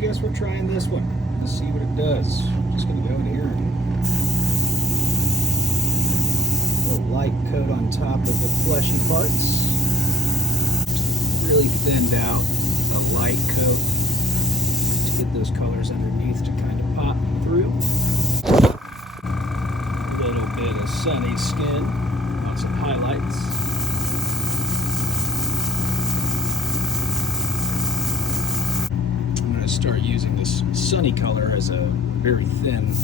guess we're trying this one. Let's see what it does. Just gonna go in here and a light coat on top of the fleshy parts. Really thinned out a light coat to get those colors underneath to kind of pop through. A little bit of sunny skin on some highlights. I'm going to start using this sunny color as a very thin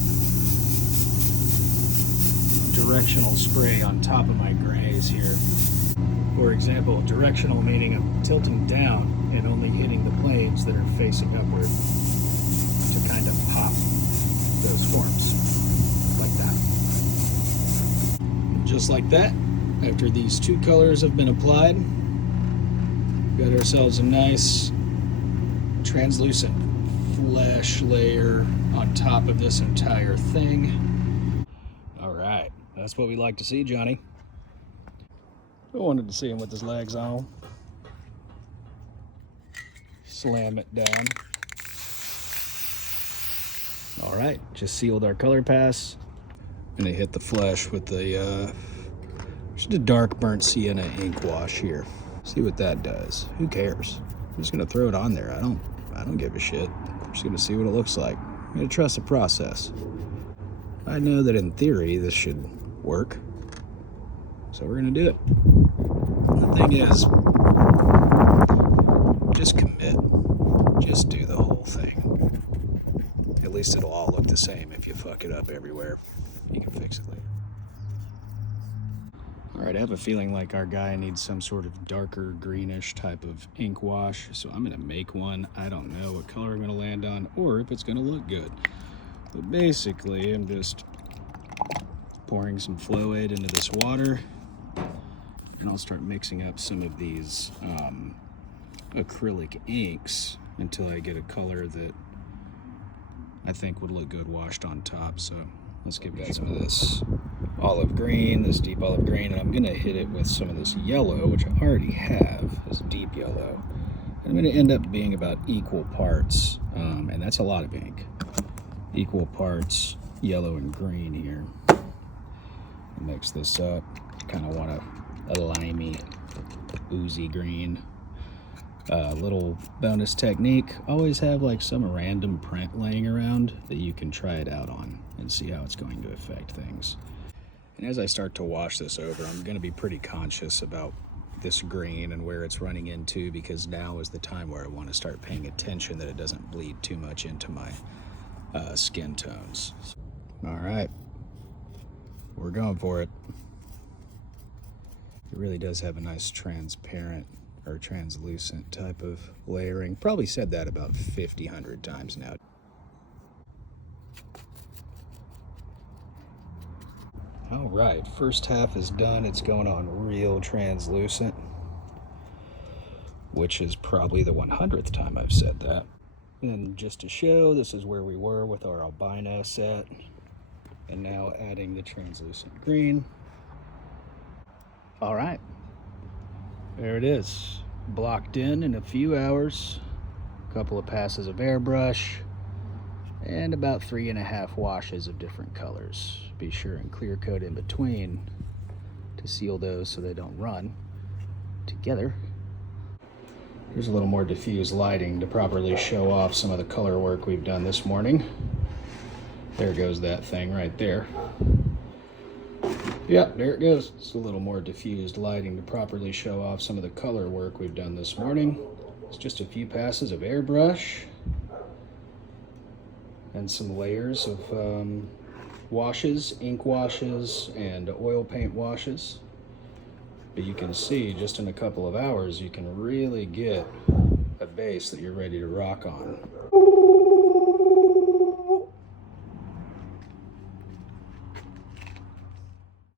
directional spray on top of my grays here. For example, directional meaning I'm tilting down and only hitting the planes that are facing upward to kind of pop those forms like that. Just like that, after these two colors have been applied, we've got ourselves a nice translucent flesh layer on top of this entire thing. All right, that's what we like to see, Johnny. I wanted to see him with his legs on. Slam it down. All right, just sealed our color pass. And they hit the flesh with the just a dark burnt sienna ink wash here. See what that does. Who cares? I'm just gonna throw it on there. I don't give a shit. I'm just gonna see what it looks like. I'm gonna trust the process. I know that in theory this should work, so we're gonna do it. The thing is, just commit. Just do the whole thing. At least it'll all look the same. If you fuck it up everywhere, you can fix it later. All right, I have a feeling like our guy needs some sort of darker greenish type of ink wash, so I'm gonna make one. I don't know what color I'm gonna land on or if it's gonna look good. But basically, I'm just pouring some flow aid into this water. And I'll start mixing up some of these acrylic inks until I get a color that I think would look good washed on top. So let's give it some of this olive green, this deep olive green, and I'm gonna hit it with some of this yellow, which I already have, this deep yellow. And I'm gonna end up being about equal parts, and that's a lot of ink. Equal parts yellow and green here. Mix this up, kind of want a limey, oozy green. Little bonus technique, always have like some random print laying around that you can try it out on and see how it's going to affect things. And as I start to wash this over, I'm going to be pretty conscious about this green and where it's running into, because now is the time where I want to start paying attention that it doesn't bleed too much into my skin tones. All right, we're going for it. It really does have a nice transparent or translucent type of layering. Probably said that about 100 times now. All right, first half is done. It's going on real translucent, which is probably the 100th time I've said that. And just to show, this is where we were with our albino set. And now adding the translucent green. All right, there it is, blocked in a few hours, a couple of passes of airbrush, and about 3.5 washes of different colors. Be sure and clear coat in between to seal those so they don't run together. Here's a little more diffuse lighting to properly show off some of the color work we've done this morning. There goes that thing right there. Yeah, there it goes. It's a little more diffused lighting to properly show off some of the color work we've done this morning. It's just a few passes of airbrush and some layers of washes, ink washes, and oil paint washes. But you can see just in a couple of hours, you can really get a base that you're ready to rock on.